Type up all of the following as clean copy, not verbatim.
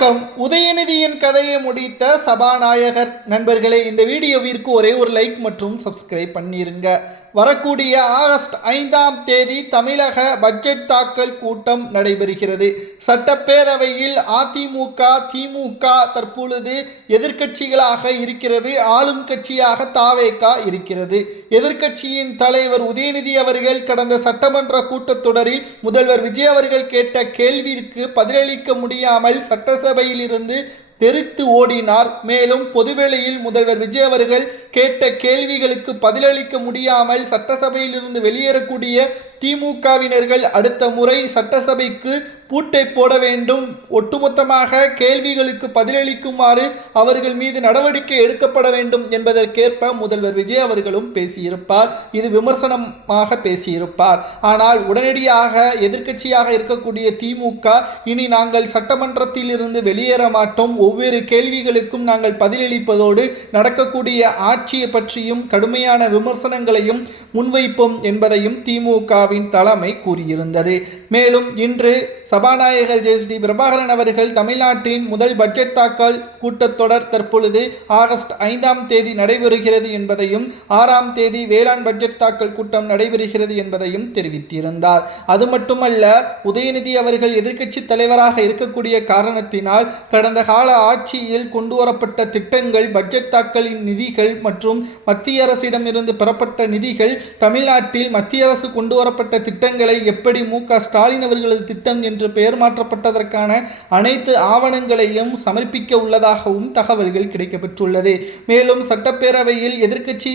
வணக்கம். உதயநிதியின் கதையை முடித்த சபாநாயகர் நண்பர்களே, இந்த வீடியோவிற்கு ஒரே ஒரு லைக் மற்றும் சப்ஸ்கிரைப் பண்ணிருங்க. வரக்கூடிய ஆகஸ்ட் 5ஆம் தேதி தமிழக பட்ஜெட் தாக்கல் கூட்டம் நடைபெறுகிறது. சட்டப்பேரவையில் அதிமுக, திமுக தற்பொழுது எதிர்க்கட்சிகளாக இருக்கிறது. ஆளும் கட்சியாக தாவேக இருக்கிறது. எதிர்க்கட்சியின் தலைவர் உதயநிதி அவர்கள் கடந்த சட்டமன்ற கூட்டத்தொடரில் முதல்வர் விஜய் அவர்கள் கேட்ட கேள்விக்கு பதிலளிக்க முடியாமல் சட்டசபையில் இருந்து தெரித்து ஓடினார். மேலும் பொதுவெளியில் முதல்வர் விஜய் அவர்கள் கேட்ட கேள்விகளுக்கு பதிலளிக்க முடியாமல் சட்டசபையில் இருந்து வெளியேறக்கூடிய திமுகவினர்கள் அடுத்த முறை சட்டசபைக்கு பூட்டை போட வேண்டும், ஒட்டுமொத்தமாக கேள்விகளுக்கு பதிலளிக்குமாறு அவர்கள் மீது நடவடிக்கை எடுக்கப்பட வேண்டும் என்பதற்கேற்ப முதல்வர் விஜய் அவர்களும் பேசியிருப்பார். இது விமர்சனமாக பேசியிருப்பார். ஆனால் உடனடியாக எதிர்க்கட்சியாக இருக்கக்கூடிய திமுக இனி நாங்கள் சட்டமன்றத்தில் இருந்து வெளியேற மாட்டோம், ஒவ்வொரு கேள்விகளுக்கும் நாங்கள் பதிலளிப்பதோடு நடக்கக்கூடிய ஆட்சியை பற்றியும் கடுமையான விமர்சனங்களையும் முன்வைப்போம் என்பதையும் திமுகவின் தலைமை கூறியிருந்தது. மேலும் இன்று சபாநாயகர் ஜே.சி.டி. பிரபாகரன் அவர்கள் தமிழ்நாட்டின் முதல் பட்ஜெட் தாக்கல் கூட்டத்தொடர் தற்பொழுது ஆகஸ்ட் 5ஆம் தேதி நடைபெறுகிறது என்பதையும் 6ஆம் தேதி வேளாண் பட்ஜெட் தாக்கல் கூட்டம் நடைபெறுகிறது என்பதையும் தெரிவித்திருந்தார். அது மட்டுமல்ல, உதயநிதி அவர்கள் எதிர்க்கட்சி தலைவராக இருக்கக்கூடிய காரணத்தினால் கடந்த கால ஆட்சியில் கொண்டு வரப்பட்ட திட்டங்கள், பட்ஜெட் தாக்கலின் நிதிகள் மற்றும் மத்திய அரசிடம் இருந்து பெறப்பட்ட நிதிகள், தமிழ்நாட்டில் மத்திய அரசு கொண்டு வரப்பட்ட திட்டங்களை எப்படி மு.க. ஸ்டாலின் அவர்களது திட்டம் என்று பெயர் மாற்றப்பட்டதற்கான அனைத்து ஆவணங்களையும் சமர்ப்பிக்க உள்ளதாகவும் தகவல்கள் கிடைக்கப்பெற்றுள்ளது. மேலும் சட்டப்பேரவையில் எதிர்க்கட்சி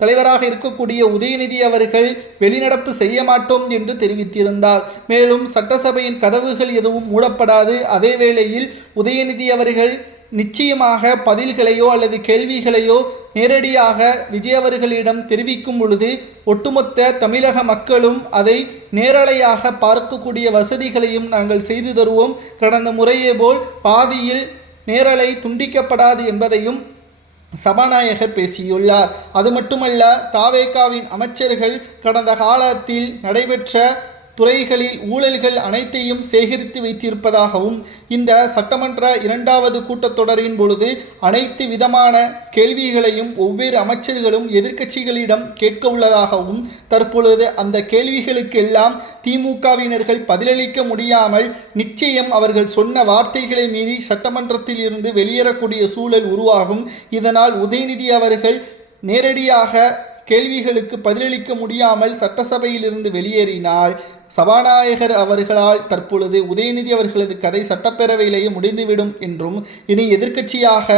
தலைவராக இருக்கக்கூடிய உதயநிதி அவர்கள் வெளிநடப்பு செய்ய மாட்டோம் என்று தெரிவித்திருந்தார். மேலும் சட்டசபையின் கதவுகள் எதுவும் மூடப்படாது. அதே வேளையில் உதயநிதி அவர்கள் நிச்சயமாக பதில்களையோ அல்லது கேள்விகளையோ நேரடியாக விஜய் அவர்களிடம் தெரிவிக்கும் பொழுது ஒட்டுமொத்த தமிழக மக்களும் அதை நேரலையாக பார்க்கக்கூடிய வசதிகளையும் நாங்கள் செய்து தருவோம். கடந்த முறையே போல் பாதியில் நேரலை துண்டிக்கப்படாது என்பதையும் சபாநாயகர் பேசியுள்ளார். அது மட்டுமல்ல, தாவேகாவின் அமைச்சர்கள் கடந்த காலத்தில் நடைபெற்ற துறைகளில் ஊழல்கள் அனைத்தையும் சேகரித்து வைத்திருப்பதாகவும் இந்த சட்டமன்ற 2வது கூட்டத்தொடரின் பொழுது அனைத்து விதமான கேள்விகளையும் ஒவ்வொரு அமைச்சர்களும் எதிர்க்கட்சிகளிடம் கேட்க உள்ளதாகவும், தற்பொழுது அந்த கேள்விகளுக்கெல்லாம் திமுகவினர்கள் பதிலளிக்க முடியாமல் நிச்சயம் அவர்கள் சொன்ன வார்த்தைகளை மீறி சட்டமன்றத்தில் இருந்து வெளியேறக்கூடிய சூழல் உருவாகும். இதனால் உதயநிதி அவர்கள் நேரடியாக கேள்விகளுக்கு பதிலளிக்க முடியாமல் சட்டசபையில் இருந்து வெளியேறினால் சபாநாயகர் அவர்களால் தற்பொழுது உதயநிதி அவர்களது கதை சட்டப்பேரவையிலேயே முடிந்துவிடும் என்றும், இனி எதிர்க்கட்சியாக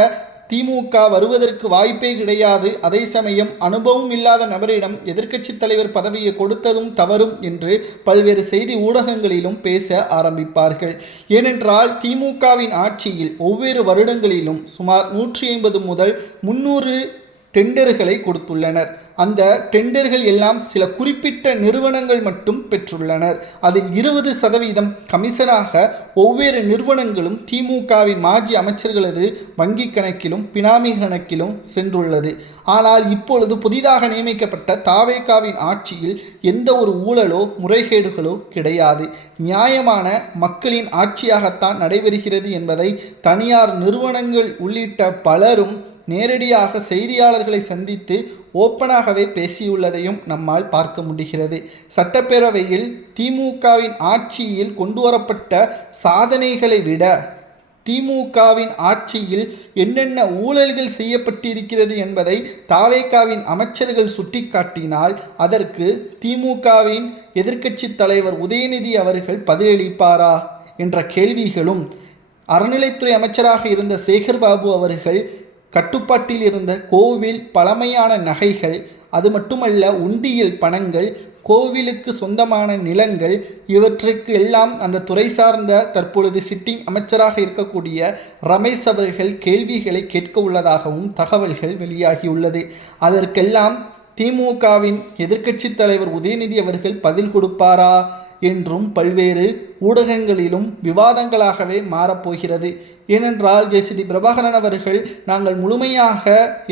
திமுக வருவதற்கு வாய்ப்பே கிடையாது, அதே சமயம் அனுபவம் இல்லாத நபரிடம் எதிர்க்கட்சி தலைவர் பதவியை கொடுத்ததும் தவறும் என்று பல்வேறு செய்தி ஊடகங்களிலும் பேச ஆரம்பிப்பார்கள். ஏனென்றால் திமுகவின் ஆட்சியில் ஒவ்வொரு வருடங்களிலும் சுமார் 150 முதல் 300 டெண்டர்களை கொடுத்துள்ளனர். அந்த டெண்டர்கள் எல்லாம் சில குறிப்பிட்ட நிறுவனங்கள் மட்டும் பெற்றுள்ளனர். அதில் 20% கமிஷனாக ஒவ்வொரு நிறுவனங்களும் திமுகவின் மாஜி அமைச்சர்களது வங்கி கணக்கிலும் பினாமி கணக்கிலும் சென்றுள்ளது. ஆனால் இப்பொழுது புதிதாக நியமிக்கப்பட்ட தாவேகாவின் ஆட்சியில் எந்த ஒரு ஊழலோ முறைகேடுகளோ கிடையாது. நியாயமான மக்களின் ஆட்சியாகத்தான் நடைபெறுகிறது என்பதை தனியார் நிறுவனங்கள் உள்ளிட்ட பலரும் நேரடியாக செய்தியாளர்களை சந்தித்து ஓப்பனாகவே பேசியுள்ளதையும் நம்மால் பார்க்க முடிகிறது. சட்டப்பேரவையில் திமுகவின் ஆட்சியில் கொண்டு வரப்பட்ட சாதனைகளை விட திமுகவின் ஆட்சியில் என்னென்ன ஊழல்கள் செய்யப்பட்டிருக்கிறது என்பதை தாவேகாவின் அமைச்சர்கள் சுட்டிக்காட்டினால் அதற்கு திமுகவின் எதிர்க்கட்சி தலைவர் உதயநிதி அவர்கள் பதிலளிப்பாரா என்ற கேள்விகளும், அறநிலைத்துறை அமைச்சராக இருந்த சேகர்பாபு அவர்கள் கட்டுப்பாட்டில் இருந்த கோவில் பழமையான நகைகள், அது மட்டுமல்ல உண்டியல் பணங்கள், கோவிலுக்கு சொந்தமான நிலங்கள், இவற்றுக்கு எல்லாம் அந்த துறை சார்ந்த தற்பொழுது சிட்டிங் அமைச்சராக இருக்கக்கூடிய ரமேஷ் அவர்கள் கேள்விகளை கேட்க உள்ளதாகவும் தகவல்கள் வெளியாகியுள்ளது. அதற்கெல்லாம் திமுகவின் எதிர்க்கட்சி தலைவர் உதயநிதி அவர்கள் பதில் கொடுப்பாரா என்றும் பல்வேறு ஊடகங்களிலும் விவாதங்களாகவே மாறப்போகிறது. ஏனென்றால் ஜே.சி.டி. பிரபாகரன் அவர்கள் நாங்கள் முழுமையாக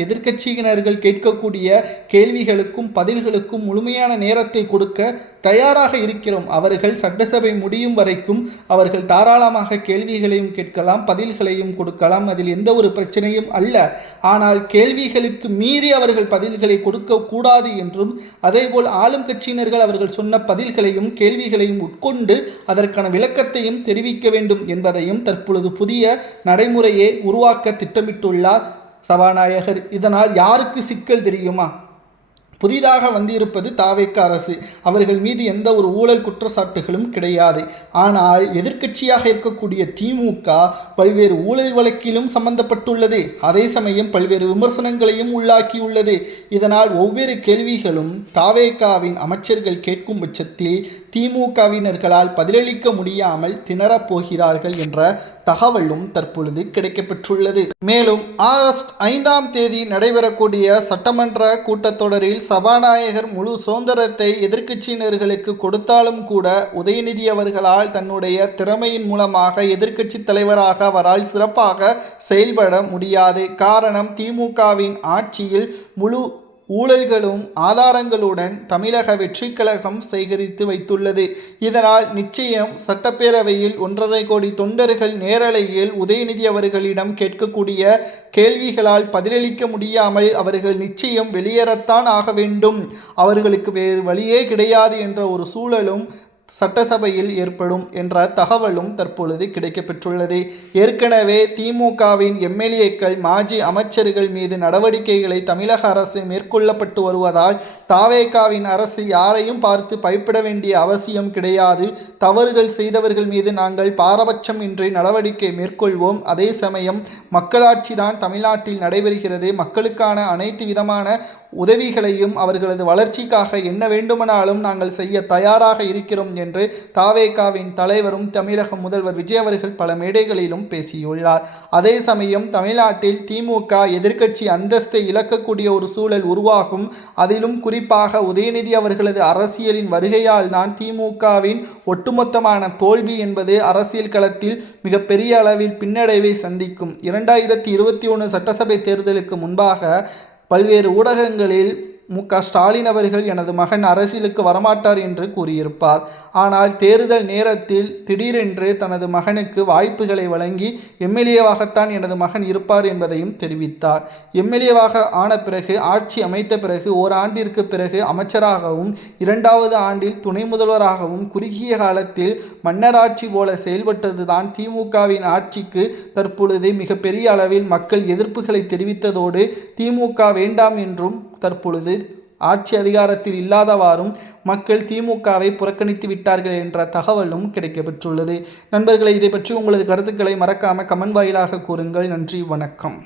எதிர்க்கட்சியினர்கள் கேட்கக்கூடிய கேள்விகளுக்கும் பதில்களுக்கும் முழுமையான நேரத்தை கொடுக்க தயாராக இருக்கிறோம். அவர்கள் சட்டசபை முடியும் வரைக்கும் அவர்கள் தாராளமாக கேள்விகளையும் கேட்கலாம், பதில்களையும் கொடுக்கலாம். அதில் எந்த ஒரு பிரச்சனையும் அல்ல. ஆனால் கேள்விகளுக்கு மீறி அவர்கள் பதில்களை கொடுக்க கூடாது என்றும், அதேபோல் ஆளும் கட்சியினர்கள் அவர்கள் சொன்ன பதில்களையும் கேள்விகளையும் உட்கொண்டு அதற்கான விளக்கத்தையும் தெரிவிக்க வேண்டும் என்பதையும் தற்பொழுது புதிய நடைமுறையை உருவாக்க திட்டமிட்டுள்ளார் சபாநாயகர். இதனால் யாருக்கு சிக்கல் தெரியுமா? புதிதாக வந்திருப்பது தாவேக அரசு. அவர்கள் மீது எந்த ஒரு ஊழல் குற்றச்சாட்டுகளும் கிடையாது. ஆனால் எதிர்க்கட்சியாக இருக்கக்கூடிய திமுக பல்வேறு ஊழல் வழக்கிலும் சம்பந்தப்பட்டுள்ளது. அதே சமயம் பல்வேறு விமர்சனங்களையும் உள்ளாக்கியுள்ளது. இதனால் ஒவ்வொரு கேள்விகளும் தாவேகாவின் அமைச்சர்கள் கேட்கும் பட்சத்தில் திமுகவினர்களால் பதிலளிக்க முடியாமல் திணறப்போகிறார்கள் என்ற தகவலும் தற்பொழுது கிடைக்கப்பெற்றுள்ளது. மேலும் ஆகஸ்ட் 5ஆம் தேதி நடைபெறக்கூடிய சட்டமன்ற கூட்டத்தொடரில் சபாநாயகர் முழு சுதந்திரத்தை எதிர்க்கட்சியினர்களுக்கு கொடுத்தாலும் கூட உதயநிதி அவர்களால் தன்னுடைய திறமையின் மூலமாக எதிர்க்கட்சி தலைவராக அவரால் சிறப்பாக செயல்பட முடியாது. காரணம், திமுகவின் ஆட்சியில் முழு ஊழல்களும் ஆதாரங்களுடன் தமிழக வெற்றி கழகம் சேகரித்து வைத்துள்ளது. இதனால் நிச்சயம் சட்டப்பேரவையில் 1.5 கோடி தொண்டர்கள் நேரலையில் உதயநிதி அவர்களிடம் கேட்கக்கூடிய கேள்விகளால் பதிலளிக்க முடியாமல் அவர்கள் நிச்சயம் வெளியேறத்தான் ஆக வேண்டும், அவர்களுக்கு வேறு வழியே கிடையாது என்ற ஒரு சூழலும் சட்டசபையில் ஏற்படும் என்ற தகவலும் தற்பொழுது கிடைக்கப்பெற்றுள்ளது. ஏற்கனவே திமுகவின் எம்எல்ஏக்கள், மாஜி அமைச்சர்கள் மீது நடவடிக்கைகளை தமிழக அரசு மேற்கொள்ளப்பட்டு வருவதால் தாவேகாவின் அரசு யாரையும் பார்த்து பயப்பட வேண்டிய அவசியம் கிடையாது. தவறுகள் செய்தவர்கள் மீது நாங்கள் பாரபட்சம் இன்றி நடவடிக்கை மேற்கொள்வோம். அதே சமயம் மக்களாட்சி தான் தமிழ்நாட்டில் நடைபெறுகிறது. மக்களுக்கான அனைத்து விதமான உதவிகளையும் அவர்களது வளர்ச்சிக்காக என்ன வேண்டுமானாலும் நாங்கள் செய்ய தயாராக இருக்கிறோம் என்று தாவேகாவின் தலைவரும் தமிழக முதல்வர் விஜய் அவர்கள் பல மேடைகளிலும் பேசியுள்ளார். அதே சமயம் தமிழ்நாட்டில் திமுக எதிர்க்கட்சி அந்தஸ்தை இழக்கக்கூடிய ஒரு சூழல் உருவாகும். அதிலும் குறிப்பாக உதயநிதி அவர்களது அரசியலின் வருகையால் தான் திமுகவின் ஒட்டுமொத்தமான தோல்வி என்பது அரசியல் களத்தில் மிகப்பெரிய அளவில் பின்னடைவை சந்திக்கும். 2021 சட்டசபை தேர்தலுக்கு முன்பாக பல்வேறு ஊடகங்களில் ஸ்டாலின் அவர்கள் எனது மகன் அரசியலுக்கு வரமாட்டார் என்று கூறியிருப்பார். ஆனால் தேர்தல் நேரத்தில் திடீரென்று தனது மகனுக்கு வாய்ப்புகளை வழங்கி எம்எல்ஏவாகத்தான் எனது மகன் இருப்பார் என்பதையும் தெரிவித்தார். எம்எல்ஏவாக ஆன பிறகு, ஆட்சி அமைத்த பிறகு, ஓராண்டிற்கு பிறகு அமைச்சராகவும், 2வது ஆண்டில் துணை முதல்வராகவும் குறுகிய காலத்தில் மன்னராட்சி போல செயல்பட்டதுதான் திமுகவின் ஆட்சிக்கு தற்பொழுது மிகப்பெரிய அளவில் மக்கள் எதிர்ப்புகளை தெரிவித்ததோடு திமுக வேண்டாம் என்றும் தற்பொழுது ஆட்சி அதிகாரத்தில் இல்லாதவாறும் மக்கள் திமுகவை புறக்கணித்து விட்டார்கள் என்ற தகவலும் கிடைக்கப்பெற்றுள்ளது. நண்பர்களை, இதை பற்றி உங்களது கருத்துக்களை மறக்காம கமெண்ட் வாயிலாக கூறுங்கள். நன்றி, வணக்கம்.